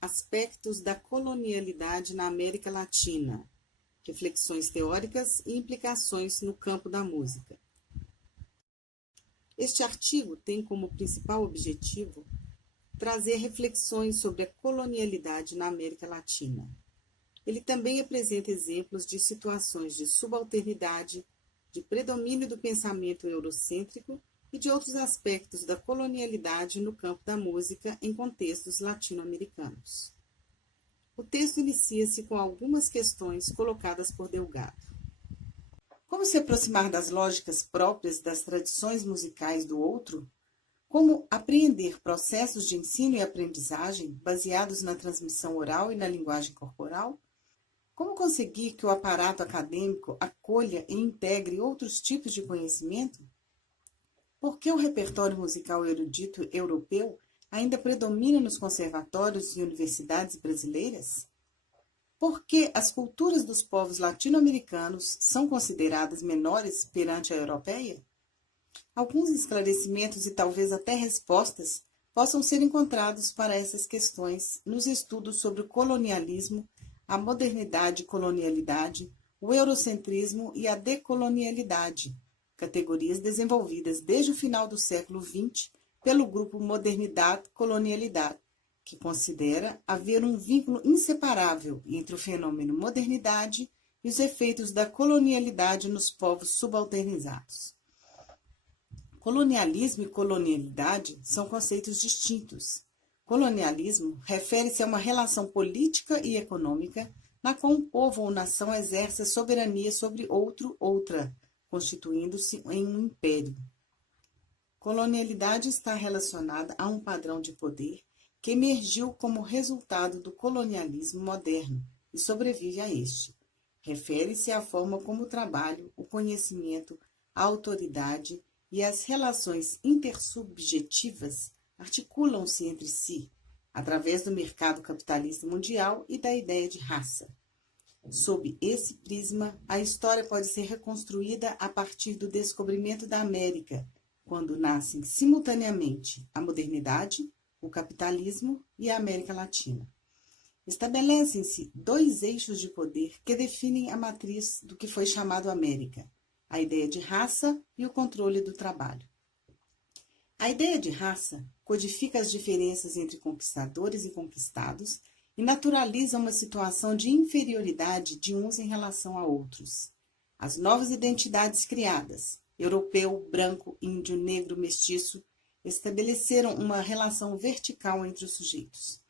Aspectos da colonialidade na América Latina. Reflexões teóricas e implicações no campo da música. Este artigo tem como principal objetivo trazer reflexões sobre a colonialidade na América Latina. Ele também apresenta exemplos de situações de subalternidade, de predomínio do pensamento eurocêntrico e de outros aspectos da colonialidade no campo da música em contextos latino-americanos. O texto inicia-se com algumas questões colocadas por Delgado. Como se aproximar das lógicas próprias das tradições musicais do outro? Como apreender processos de ensino e aprendizagem baseados na transmissão oral e na linguagem corporal? Como conseguir que o aparato acadêmico acolha e integre outros tipos de conhecimento? Por que o repertório musical erudito europeu ainda predomina nos conservatórios e universidades brasileiras? Por que as culturas dos povos latino-americanos são consideradas menores perante a europeia? Alguns esclarecimentos e talvez até respostas possam ser encontrados para essas questões nos estudos sobre o colonialismo, a modernidade e colonialidade, o eurocentrismo e a decolonialidade, categorias desenvolvidas desde o final do século XX pelo grupo Modernidade-Colonialidade, que considera haver um vínculo inseparável entre o fenômeno modernidade e os efeitos da colonialidade nos povos subalternizados. Colonialismo e colonialidade são conceitos distintos. Colonialismo refere-se a uma relação política e econômica na qual um povo ou nação exerce a soberania sobre outra, constituindo-se em um império. Colonialidade está relacionada a um padrão de poder que emergiu como resultado do colonialismo moderno e sobrevive a este. Refere-se à forma como o trabalho, o conhecimento, a autoridade e as relações intersubjetivas articulam-se entre si, através do mercado capitalista mundial e da ideia de raça. Sob esse prisma, a história pode ser reconstruída a partir do descobrimento da América, quando nascem simultaneamente a modernidade, o capitalismo e a América Latina. Estabelecem-se dois eixos de poder que definem a matriz do que foi chamado América, a ideia de raça e o controle do trabalho. A ideia de raça codifica as diferenças entre conquistadores e conquistados e naturaliza uma situação de inferioridade de uns em relação a outros. As novas identidades criadas, europeu, branco, índio, negro, mestiço, estabeleceram uma relação vertical entre os sujeitos.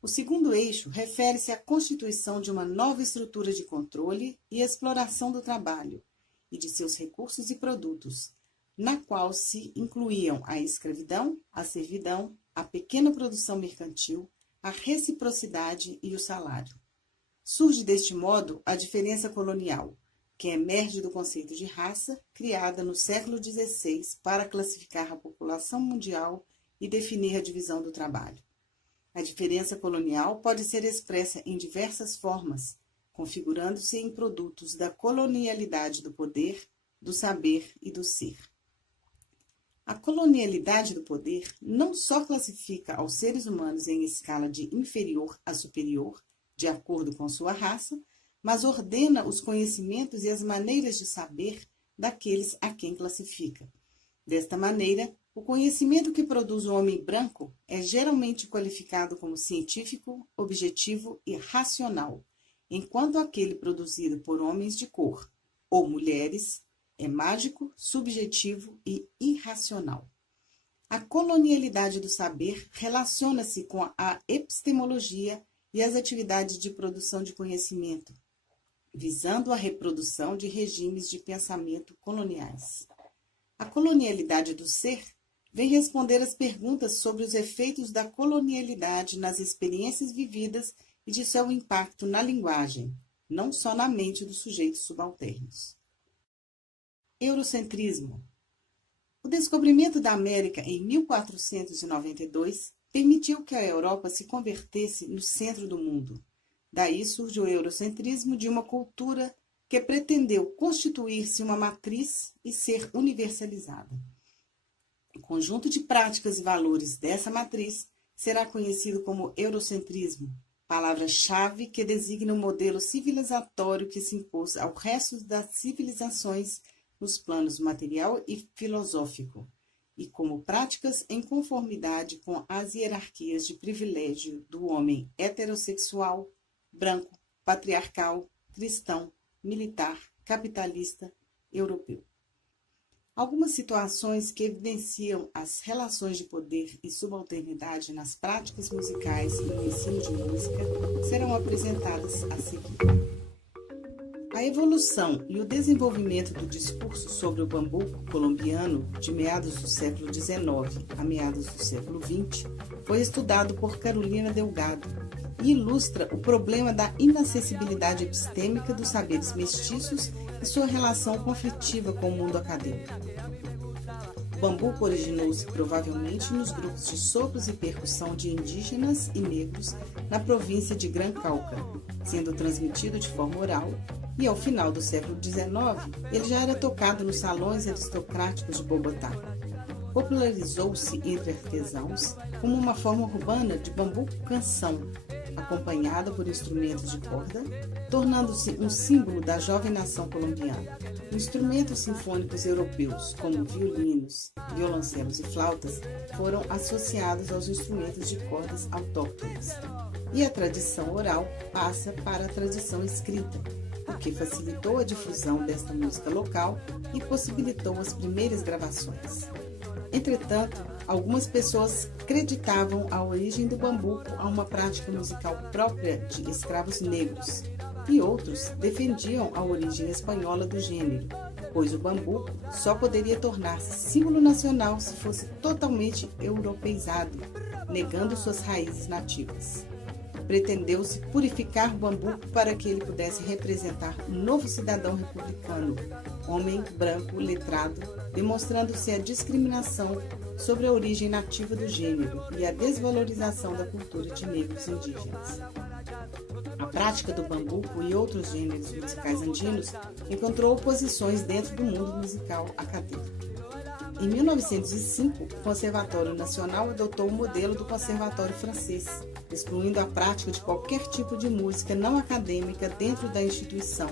O segundo eixo refere-se à constituição de uma nova estrutura de controle e exploração do trabalho e de seus recursos e produtos, na qual se incluíam a escravidão, a servidão, a pequena produção mercantil, a reciprocidade e o salário. Surge deste modo a diferença colonial, que emerge do conceito de raça, criada no século XVI para classificar a população mundial e definir a divisão do trabalho. A diferença colonial pode ser expressa em diversas formas, configurando-se em produtos da colonialidade do poder, do saber e do ser. A colonialidade do poder não só classifica aos seres humanos em escala de inferior a superior, de acordo com sua raça, mas ordena os conhecimentos e as maneiras de saber daqueles a quem classifica. Desta maneira, o conhecimento que produz o homem branco é geralmente qualificado como científico, objetivo e racional, enquanto aquele produzido por homens de cor ou mulheres é mágico, subjetivo e irracional. A colonialidade do saber relaciona-se com a epistemologia e as atividades de produção de conhecimento, visando a reprodução de regimes de pensamento coloniais. A colonialidade do ser vem responder às perguntas sobre os efeitos da colonialidade nas experiências vividas e de seu impacto na linguagem, não só na mente dos sujeitos subalternos. Eurocentrismo. O descobrimento da América em 1492 permitiu que a Europa se convertesse no centro do mundo. Daí surge o eurocentrismo de uma cultura que pretendeu constituir-se uma matriz e ser universalizada. O conjunto de práticas e valores dessa matriz será conhecido como eurocentrismo, palavra-chave que designa um modelo civilizatório que se impôs ao resto das civilizações nos planos material e filosófico, e como práticas em conformidade com as hierarquias de privilégio do homem heterossexual, branco, patriarcal, cristão, militar, capitalista, europeu. Algumas situações que evidenciam as relações de poder e subalternidade nas práticas musicais e no ensino de música serão apresentadas a seguir. A evolução e o desenvolvimento do discurso sobre o bambuco colombiano de meados do século XIX a meados do século XX foi estudado por Carolina Delgado e ilustra o problema da inacessibilidade epistêmica dos saberes mestiços e sua relação conflitiva com o mundo acadêmico. O bambuco originou-se provavelmente nos grupos de sopros e percussão de indígenas e negros na província de Gran Cauca, sendo transmitido de forma oral, e ao final do século XIX ele já era tocado nos salões aristocráticos de Bogotá. Popularizou-se entre artesãos como uma forma urbana de bambuco-canção, acompanhada por instrumentos de corda, tornando-se um símbolo da jovem nação colombiana. Instrumentos sinfônicos europeus, como violinos, violoncelos e flautas, foram associados aos instrumentos de cordas autóctones. E a tradição oral passa para a tradição escrita, o que facilitou a difusão desta música local e possibilitou as primeiras gravações. Entretanto, algumas pessoas acreditavam a origem do bambuco a uma prática musical própria de escravos negros, e outros defendiam a origem espanhola do gênero, pois o bambuco só poderia tornar-se símbolo nacional se fosse totalmente europeizado, negando suas raízes nativas. Pretendeu-se purificar o bambuco para que ele pudesse representar um novo cidadão republicano, homem branco letrado, demonstrando-se a discriminação sobre a origem nativa do gênero e a desvalorização da cultura de negros indígenas. A prática do bambuco e outros gêneros musicais andinos encontrou oposições dentro do mundo musical acadêmico. Em 1905, o Conservatório Nacional adotou o modelo do Conservatório Francês, excluindo a prática de qualquer tipo de música não acadêmica dentro da instituição,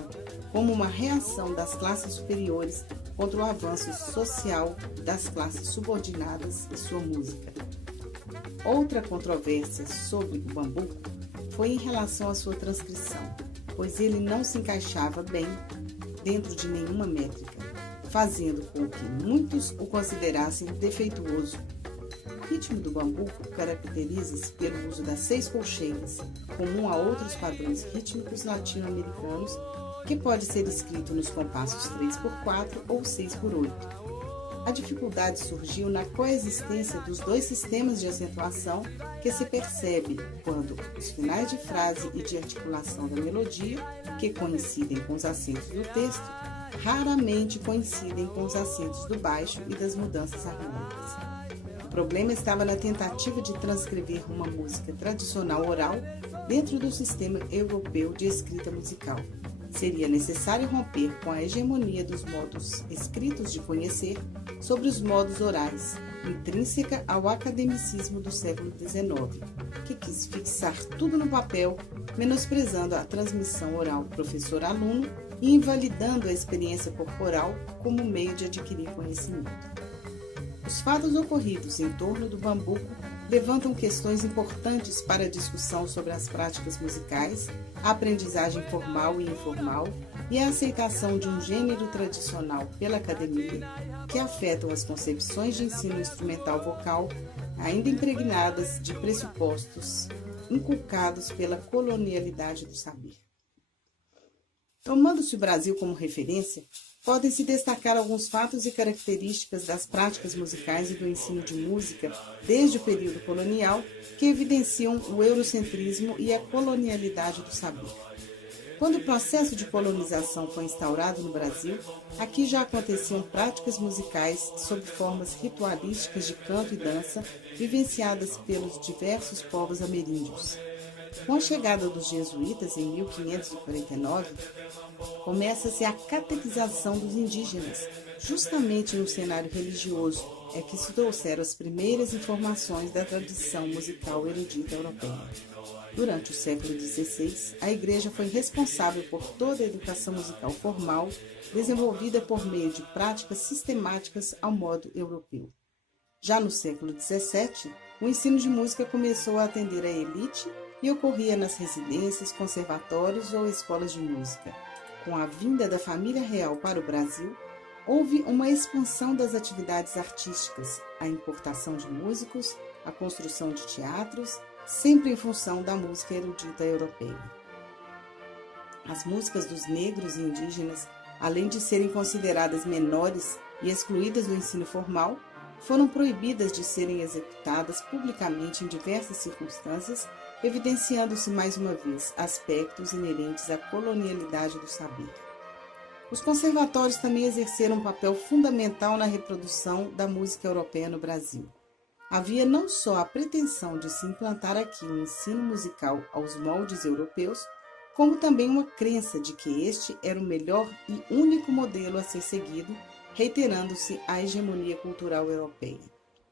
como uma reação das classes superiores contra o avanço social das classes subordinadas e sua música. Outra controvérsia sobre o bambuco foi em relação à sua transcrição, pois ele não se encaixava bem dentro de nenhuma métrica, fazendo com que muitos o considerassem defeituoso. O ritmo do bambuco caracteriza-se pelo uso das 6 colcheias, comum a outros padrões rítmicos latino-americanos, que pode ser escrito nos compassos 3/4 ou 6/8. A dificuldade surgiu na coexistência dos dois sistemas de acentuação que se percebe quando os finais de frase e de articulação da melodia, que coincidem com os acentos do texto, raramente coincidem com os acentos do baixo e das mudanças harmônicas. O problema estava na tentativa de transcrever uma música tradicional oral dentro do sistema europeu de escrita musical. Seria necessário romper com a hegemonia dos modos escritos de conhecer sobre os modos orais, intrínseca ao academicismo do século XIX, que quis fixar tudo no papel, menosprezando a transmissão oral professor-aluno e invalidando a experiência corporal como meio de adquirir conhecimento. Os fatos ocorridos em torno do bambuco levantam questões importantes para a discussão sobre as práticas musicais, a aprendizagem formal e informal e a aceitação de um gênero tradicional pela academia, que afetam as concepções de ensino instrumental vocal, ainda impregnadas de pressupostos inculcados pela colonialidade do saber. Tomando-se o Brasil como referência, podem-se destacar alguns fatos e características das práticas musicais e do ensino de música desde o período colonial que evidenciam o eurocentrismo e a colonialidade do saber. Quando o processo de colonização foi instaurado no Brasil, aqui já aconteciam práticas musicais sob formas ritualísticas de canto e dança vivenciadas pelos diversos povos ameríndios. Com a chegada dos jesuítas em 1549, começa-se a catequização dos indígenas, justamente no cenário religioso, é que se trouxeram as primeiras informações da tradição musical erudita europeia. Durante o século XVI, a Igreja foi responsável por toda a educação musical formal, desenvolvida por meio de práticas sistemáticas ao modo europeu. Já no século XVII, o ensino de música começou a atender a elite e ocorria nas residências, conservatórios ou escolas de música. Com a vinda da família real para o Brasil, houve uma expansão das atividades artísticas, a importação de músicos, a construção de teatros, sempre em função da música erudita europeia. As músicas dos negros e indígenas, além de serem consideradas menores e excluídas do ensino formal, foram proibidas de serem executadas publicamente em diversas circunstâncias, evidenciando-se mais uma vez aspectos inerentes à colonialidade do saber. Os conservatórios também exerceram um papel fundamental na reprodução da música europeia no Brasil. Havia não só a pretensão de se implantar aqui um ensino musical aos moldes europeus, como também uma crença de que este era o melhor e único modelo a ser seguido, reiterando-se a hegemonia cultural europeia.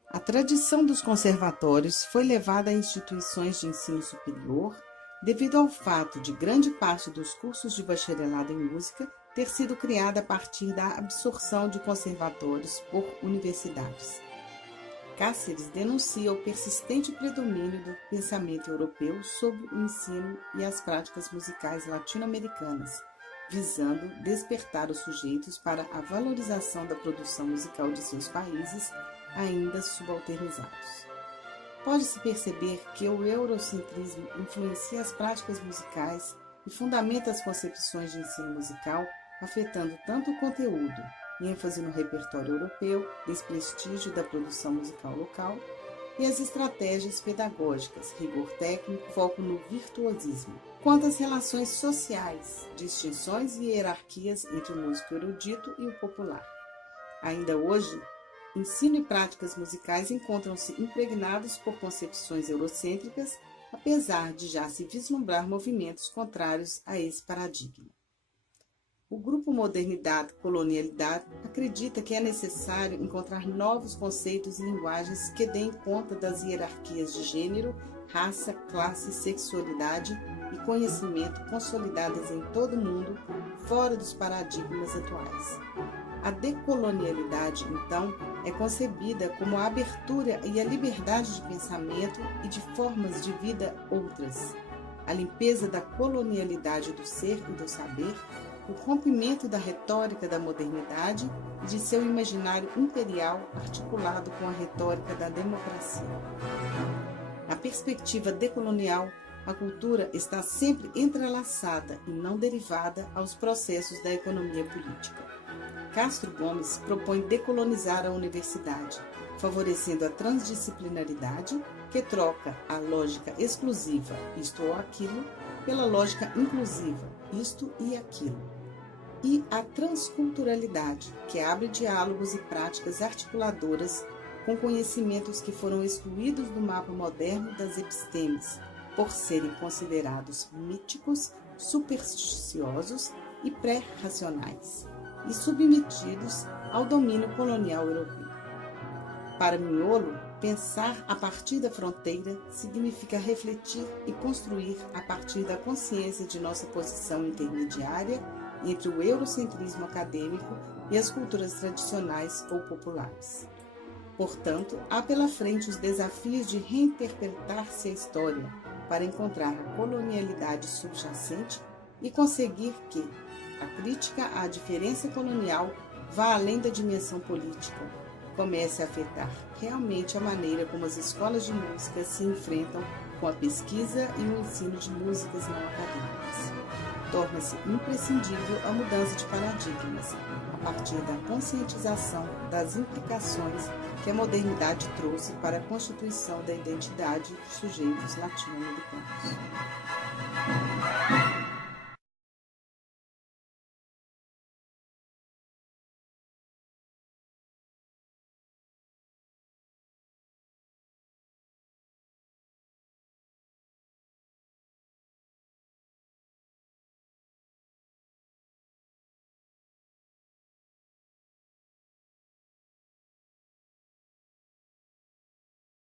A tradição dos conservatórios foi levada a instituições de ensino superior, devido ao fato de grande parte dos cursos de bacharelado em música ter sido criada a partir da absorção de conservatórios por universidades. Cáceres denuncia o persistente predomínio do pensamento europeu sobre o ensino e as práticas musicais latino-americanas, visando despertar os sujeitos para a valorização da produção musical de seus países, ainda subalternizados. Pode-se perceber que o eurocentrismo influencia as práticas musicais e fundamenta as concepções de ensino musical, afetando tanto o conteúdo, ênfase no repertório europeu, desprestígio da produção musical local, e as estratégias pedagógicas, rigor técnico, foco no virtuosismo, quanto às relações sociais, distinções e hierarquias entre o músico erudito e o popular. Ainda hoje, ensino e práticas musicais encontram-se impregnados por concepções eurocêntricas, apesar de já se vislumbrar movimentos contrários a esse paradigma. O grupo Modernidade-Colonialidade acredita que é necessário encontrar novos conceitos e linguagens que deem conta das hierarquias de gênero, raça, classe, sexualidade e conhecimento consolidadas em todo o mundo, fora dos paradigmas atuais. A decolonialidade, então, é concebida como a abertura e a liberdade de pensamento e de formas de vida outras, a limpeza da colonialidade do ser e do saber, o rompimento da retórica da modernidade e de seu imaginário imperial articulado com a retórica da democracia. Na perspectiva decolonial, a cultura está sempre entrelaçada e não derivada aos processos da economia política. Castro Gomes propõe decolonizar a universidade, favorecendo a transdisciplinaridade, que troca a lógica exclusiva, isto ou aquilo, pela lógica inclusiva, isto e aquilo, e a transculturalidade, que abre diálogos e práticas articuladoras com conhecimentos que foram excluídos do mapa moderno das epistemes, por serem considerados míticos, supersticiosos e pré-racionais, e submetidos ao domínio colonial europeu. Para Mignolo, pensar a partir da fronteira significa refletir e construir a partir da consciência de nossa posição intermediária entre o eurocentrismo acadêmico e as culturas tradicionais ou populares. Portanto, há pela frente os desafios de reinterpretar-se a história para encontrar a colonialidade subjacente e conseguir que a crítica à diferença colonial vá além da dimensão política, comece a afetar realmente a maneira como as escolas de música se enfrentam com a pesquisa e o ensino de músicas não acadêmicas. Torna-se imprescindível a mudança de paradigmas, a partir da conscientização das implicações que a modernidade trouxe para a constituição da identidade dos sujeitos latino-americanos.